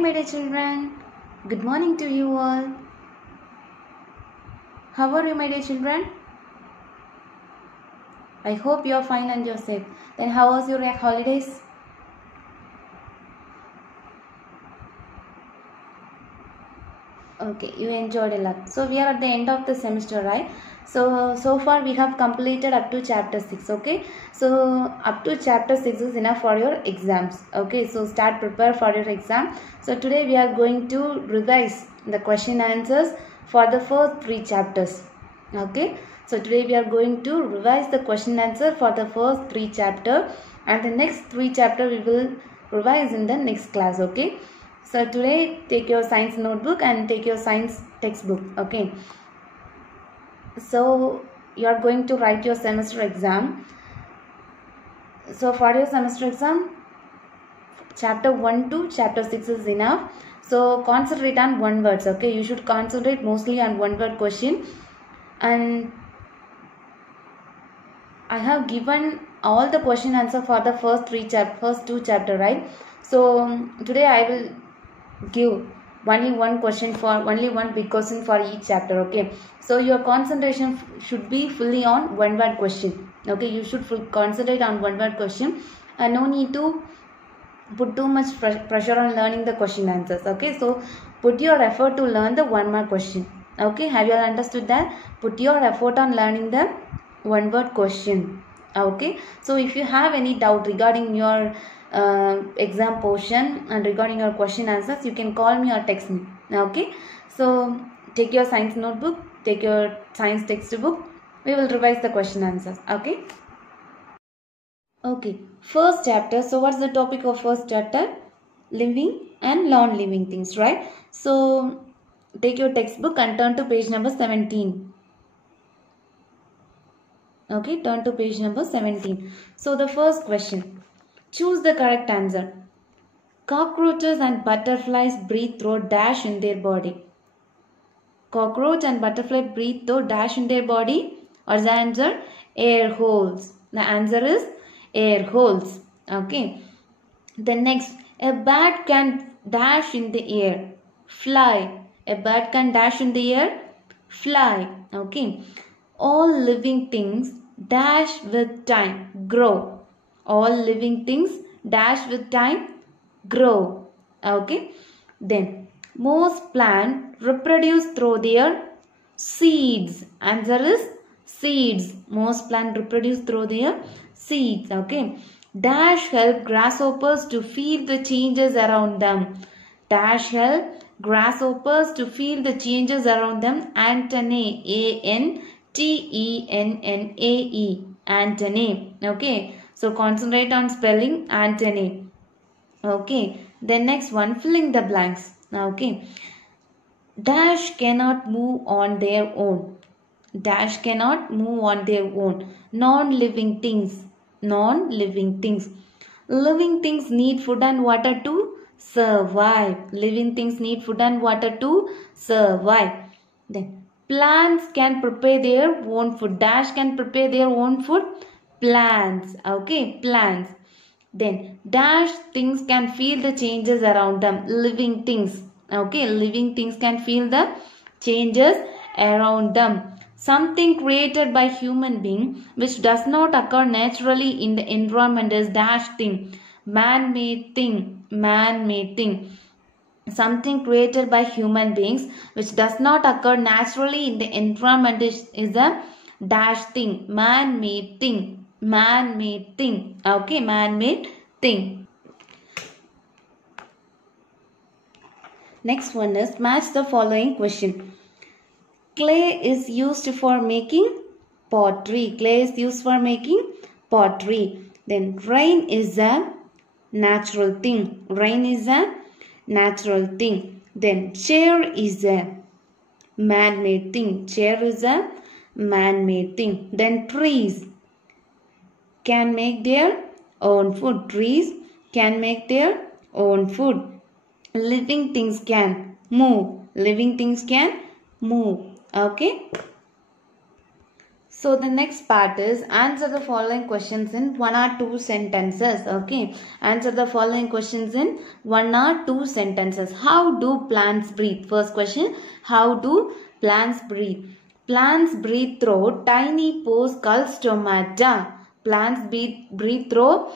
my dear children. Good morning to you all. How are you, my dear children? I hope you are fine and you're safe. Then how was your holidays? Okay, you enjoyed a lot. So we are at the end of the semester, right? So far we have completed up to chapter 6. Okay, so up to chapter 6 is enough for your exams. Okay, so start prepare for your exam. So today we are going to revise the question answers for the first 3 chapters. Okay, so today we are going to revise the question answer for the first 3 chapter, and the next 3 chapter we will revise in the next class. Okay, so today take your science notebook and take your science textbook. Okay, so you are going to write your semester exam. So for your semester exam, chapter 1 to chapter 6 is enough. So concentrate on one words. Okay, you should concentrate mostly on one word question. And I have given all the question answer for the first 2 chapter, right? So today I will give only one big question for each chapter. Okay, so your concentration should be fully on one word question. Okay, you should concentrate on one word question, and no need to put too much pressure on learning the question answers. Okay, so put your effort to learn the one mark question. Okay, have you all understood that? Put your effort on learning the one word question. Okay, so if you have any doubt regarding your exam portion and regarding your question answers, you can call me or text me. Okay, so take your science notebook, take your science textbook. We will revise the question answers. Okay. Okay, first chapter. So what's the topic of first chapter? Living and non-living things, right? So take your textbook and turn to page number 17. Okay, turn to page number 17. So the first question. Choose the correct answer. Cockroaches and butterflies breathe through dash in their body. Cockroach and butterfly breathe through dash in their body. What's the answer? Air holes. The answer is air holes. Okay. Then next, a bat can dash in the air. Fly. A bat can dash in the air. Fly. Okay. All living things dash with time. Grow. All living things dash with time. Grow. Okay. Then most plants reproduce through their seeds. Answer is seeds. Most plants reproduce through their seeds. Okay. Dash help grasshoppers to feel the changes around them. Dash help grasshoppers to feel the changes around them. Antennae. A-N-T-E-N-N-A-E. Antennae. Okay. So concentrate on spelling antennae. Okay. Then next one, filling the blanks. Okay. Dash cannot move on their own. Dash cannot move on their own. Non-living things. Non-living things. Living things need food and water to survive. Living things need food and water to survive. Then plants can prepare their own food. Dash can prepare their own food. Plants. Okay, plants. Then dash things can feel the changes around them. Living things. Okay, living things can feel the changes around them. Something created by human being which does not occur naturally in the environment is dash thing. Man-made thing. Man-made thing. Something created by human beings which does not occur naturally in the environment is a dash thing. Man-made thing. Man-made thing. Okay, man-made thing. Next one is match the following question. Clay is used for making pottery. Clay is used for making pottery. Then rain is a natural thing. Rain is a natural thing. Then chair is a man-made thing. Chair is a man-made thing. Then trees can make their own food. Trees can make their own food. Living things can move. Living things can move. Okay. So the next part is answer the following questions in 1 or 2 sentences. Okay, answer the following questions in 1 or 2 sentences. How do plants breathe? First question, how do plants breathe? Plants breathe through tiny pores called stomata. Plants breathe through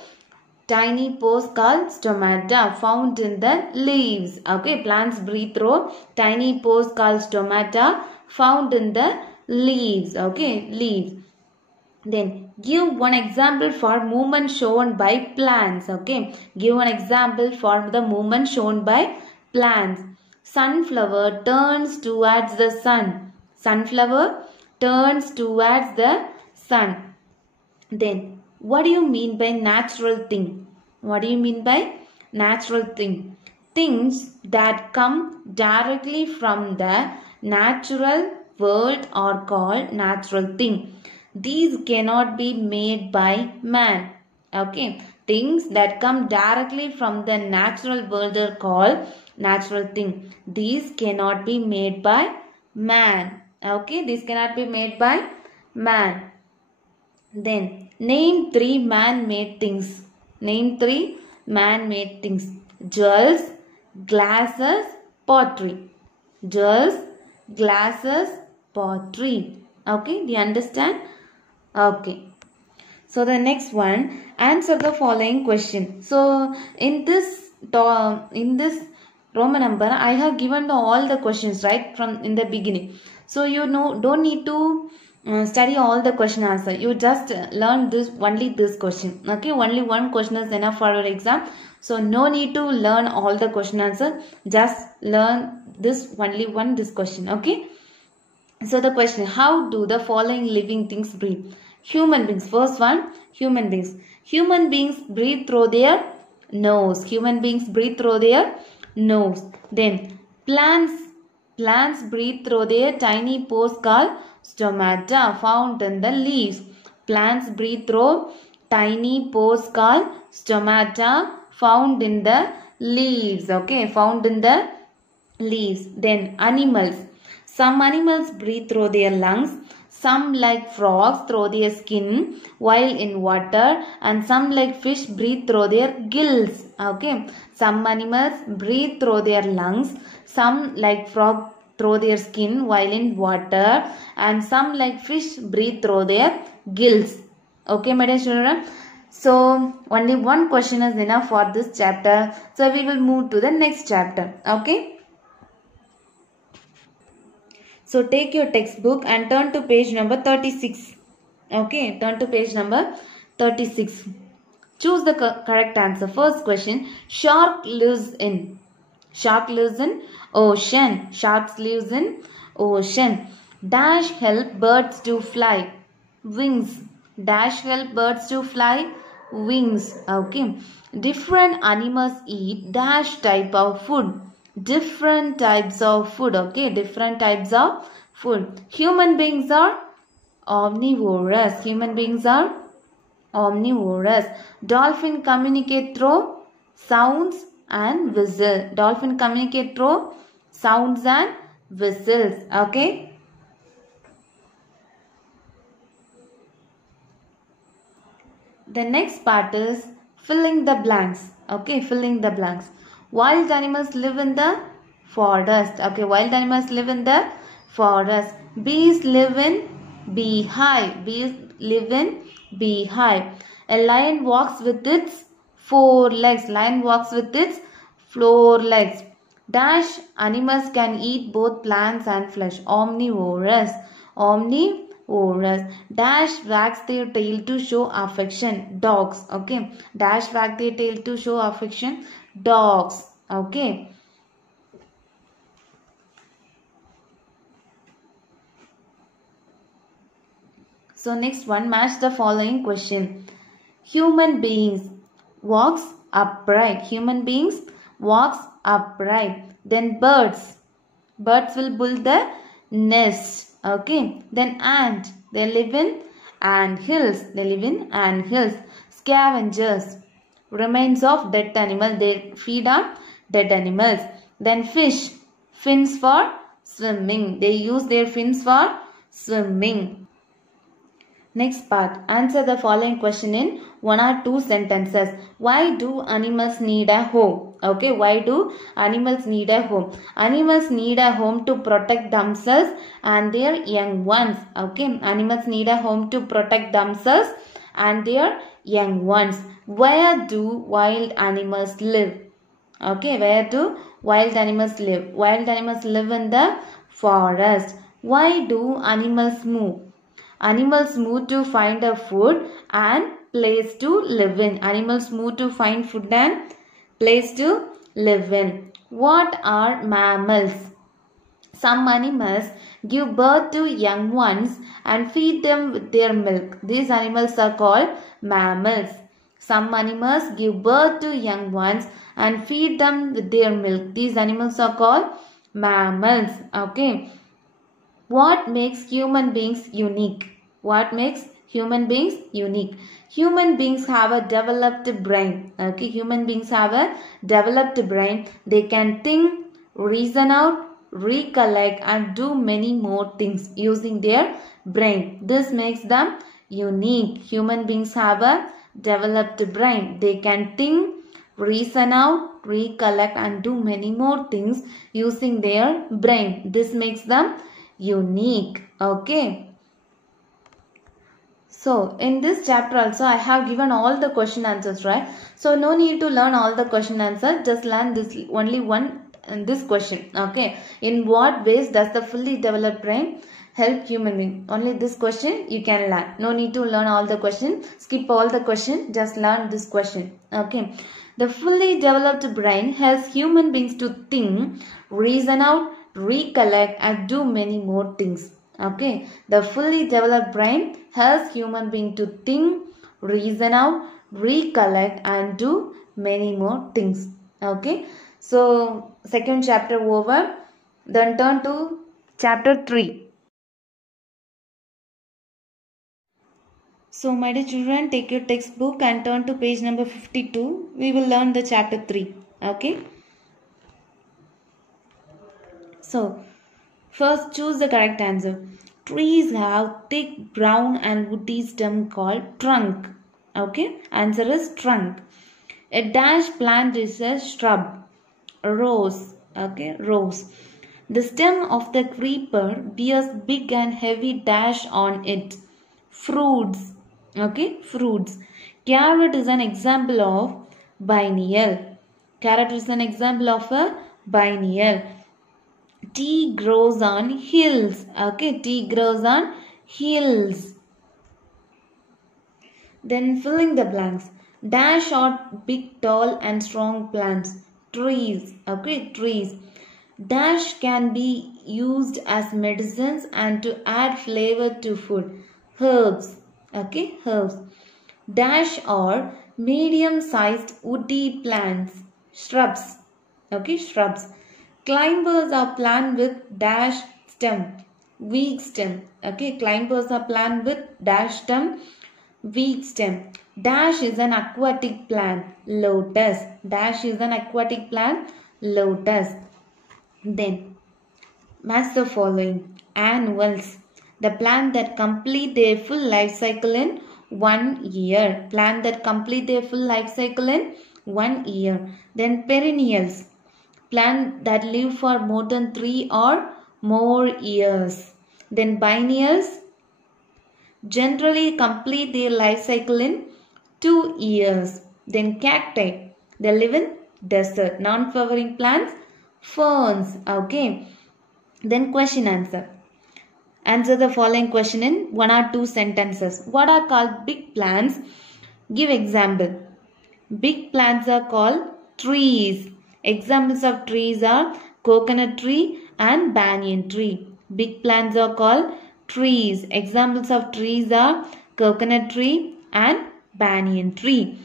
tiny pores called stomata found in the leaves. Okay, plants breathe through tiny pores called stomata found in the leaves. Okay, leaves. Then give one example for movement shown by plants. Okay, give one example for the movement shown by plants. Sunflower turns towards the sun. Sunflower turns towards the sun. Then what do you mean by natural thing? What do you mean by natural thing? Things that come directly from the natural world are called natural thing. These cannot be made by man. Okay, things that come directly from the natural world are called natural thing. These cannot be made by man. Okay, these cannot be made by man. Then name 3 man-made things. Name 3 man-made things. Jewels, glasses, pottery. Jewels, glasses, pottery. Okay, do you understand? Okay. So the next one, answer the following question. So in this Roman number, I have given all the questions right from in the beginning. So you know, don't need to study all the question answer. You just learn only this question. Okay, only one question is enough for your exam. So no need to learn all the question answer. Just learn this question. Okay. So the question, how do the following living things breathe? Human beings. First one, human beings. Human beings breathe through their nose. Human beings breathe through their nose. Then plants breathe through their tiny pores called stomata found in the leaves. Plants breathe through tiny pores called stomata found in the leaves. Okay, found in the leaves. Then animals. Some animals breathe through their lungs. Some like frogs through their skin while in water, and some like fish breathe through their gills. Okay, some animals breathe through their lungs. Some like frog through their skin while in water, and some like fish breathe through their gills. Okay, my dear children. So only one question is enough for this chapter. So we will move to the next chapter. Okay. So take your textbook and turn to page number 36. Okay, turn to page number 36. Choose the correct answer. First question, shark lives in ocean. Sharks lives in ocean. Dash help birds to fly. Wings. Dash help birds to fly. Wings. Okay. Different animals eat dash type of food. Different types of food. Okay, different types of food. Human beings are omnivorous. Human beings are omnivorous. Dolphin communicate through sounds and whistle. Dolphin communicate through sounds and whistles. Okay. The next part is filling the blanks. Okay, filling the blanks. Wild animals live in the forest. Okay, wild animals live in the forest. Bees live in beehive. Bees live in beehive. A lion walks with its 4 legs. Lion walks with its 4 legs. Dash animals can eat both plants and flesh. Omnivorous. Omnivorous. Dash wags their tail to show affection. Dogs. Okay. Dash wag their tail to show affection. Dogs. Okay. So next one, match the following question. Human beings walks upright. Human beings walks upright. Then birds. Birds will build the nest. Okay. Then ant. They live in ant hills. They live in ant hills. Scavengers. Remains of dead animal. They feed on dead animals. Then fish. Fins for swimming. They use their fins for swimming. Next part. Answer the following question in 1 or 2 sentences. Why do animals need a home? Okay, why do animals need a home? Animals need a home to protect themselves and their young ones. Okay, animals need a home to protect themselves and their young ones. Where do wild animals live? Okay, where do wild animals live? Wild animals live in the forest. Why do animals move? Animals move to find a food and place to live in. Animals move to find food and place to live in. What are mammals? Some animals give birth to young ones and feed them with their milk. These animals are called mammals. Some animals give birth to young ones and feed them with their milk. These animals are called mammals. Okay. What makes human beings unique? What makes human beings unique? Human beings have a developed brain. Okay, human beings have a developed brain. They can think, reason out, recollect and do many more things using their brain. This makes them unique. Human beings have a developed brain. They can think, reason out, recollect and do many more things using their brain. This makes them unique. Okay. So in this chapter also I have given all the question answers, right? So no need to learn all the question answers. Just learn this only one this question. Okay. In what ways does the fully developed brain help human being? Only this question you can learn. No need to learn all the question. Skip all the question. Just learn this question. Okay. The fully developed brain helps human beings to think, reason out, recollect and do many more things. Okay, the fully developed brain helps human being to think, reason out, recollect and do many more things. Okay, so second chapter over. Then turn to chapter 3. So my dear children, take your textbook and turn to page number 52. We will learn the chapter 3. Okay. So first choose the correct answer. Trees have thick brown and woody stem called trunk. Okay, answer is trunk. A dash plant is a shrub. Rose. Okay, rose. The stem of the creeper bears big and heavy dash on it. Fruits. Okay, fruits. Carrot is an example of biennial. Carrot is an example of a biennial. Tea grows on hills. Okay, tea grows on hills. Then filling the blanks. Dash out big, tall and strong plants. Trees. Okay, trees. Dash can be used as medicines and to add flavor to food. Herbs. Okay, herbs. Dash are medium-sized woody plants. Shrubs. Okay, shrubs. Climbers are plants with dash stem, weak stem. Okay, climbers are plants with dash stem, weak stem. Dash is an aquatic plant, lotus. Dash is an aquatic plant, lotus. Then, match the following. Annuals, the plant that complete their full life cycle in 1 year. Plant that complete their full life cycle in 1 year. Then perennials, plants that live for more than 3 or more years. Then biennials generally complete their life cycle in 2 years. Then cacti, they live in desert. Non-flowering plants, ferns. Okay. Then question answer. Answer the following question in 1 or 2 sentences. What are called big plants? Give example. Big plants are called trees. Examples of trees are coconut tree and banyan tree. Big plants are called trees. Examples of trees are coconut tree and banyan tree.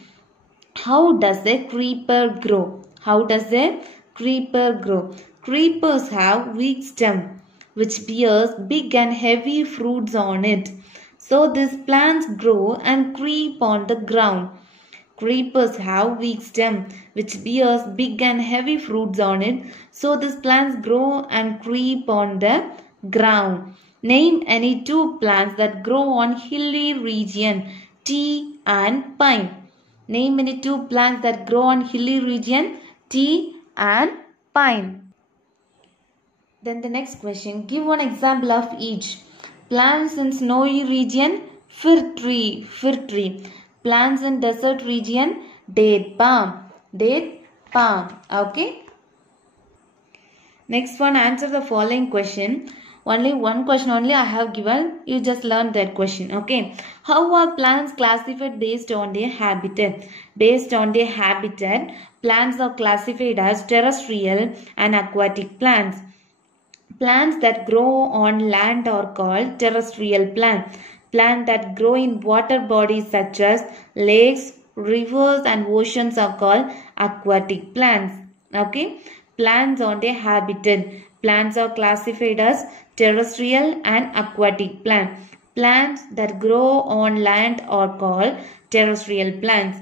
How does a creeper grow? How does a creeper grow? Creepers have weak stem which bears big and heavy fruits on it. So these plants grow and creep on the ground. Creepers have weak stem which bears big and heavy fruits on it. So these plants grow and creep on the ground. Name any two plants that grow on hilly region, tea and pine. Name any two plants that grow on hilly region, tea and pine. Then the next question, give one example of each. Plants in snowy region, fir tree, fir tree. Plants in desert region, date palm, date palm. Okay. Next one, answer the following question. Only one question only I have given. You just learn that question. Okay. How are plants classified based on their habitat? Based on their habitat, plants are classified as terrestrial and aquatic plants. Plants that grow on land are called terrestrial plants. Plants that grow in water bodies such as lakes, rivers and oceans are called aquatic plants. Okay. Plants on their habitat. Plants are classified as terrestrial and aquatic plants. Plants that grow on land are called terrestrial plants.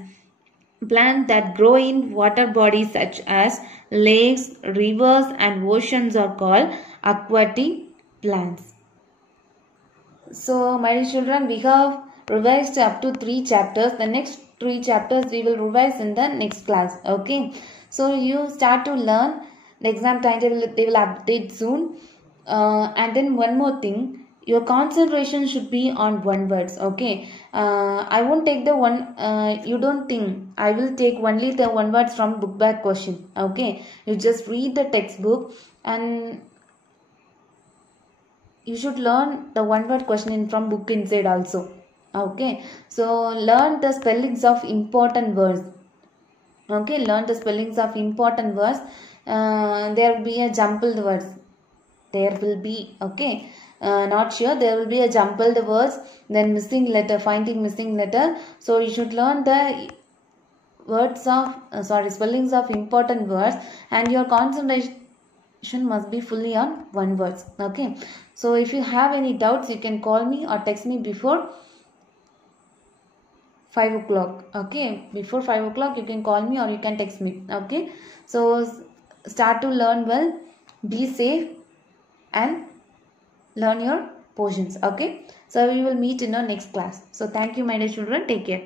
Plants that grow in water bodies such as lakes, rivers and oceans are called aquatic plants. So my dear children, we have revised up to 3 chapters. The next 3 chapters we will revise in the next class. Okay. So you start to learn. The exam timetable they will update soon. And then one more thing, your concentration should be on one words. Okay. I won't take the one. You don't think I will take only the one words from book back question. Okay. You just read the textbook and you should learn the one word question from book inside also. Okay. So learn the spellings of important words. Okay. Learn the spellings of important words. There will be a jumbled words. There will be. Okay. Not sure. There will be a jumbled words. Then missing letter. Finding missing letter. So you should learn the words of spellings of important words, and your concentration must be fully on one words. Okay. So if you have any doubts, you can call me or text me before 5 o'clock. Okay. Before 5 o'clock, you can call me or you can text me. Okay. So start to learn well. Be safe and learn your portions. Okay. So we will meet in our next class. So thank you, my dear children. Take care.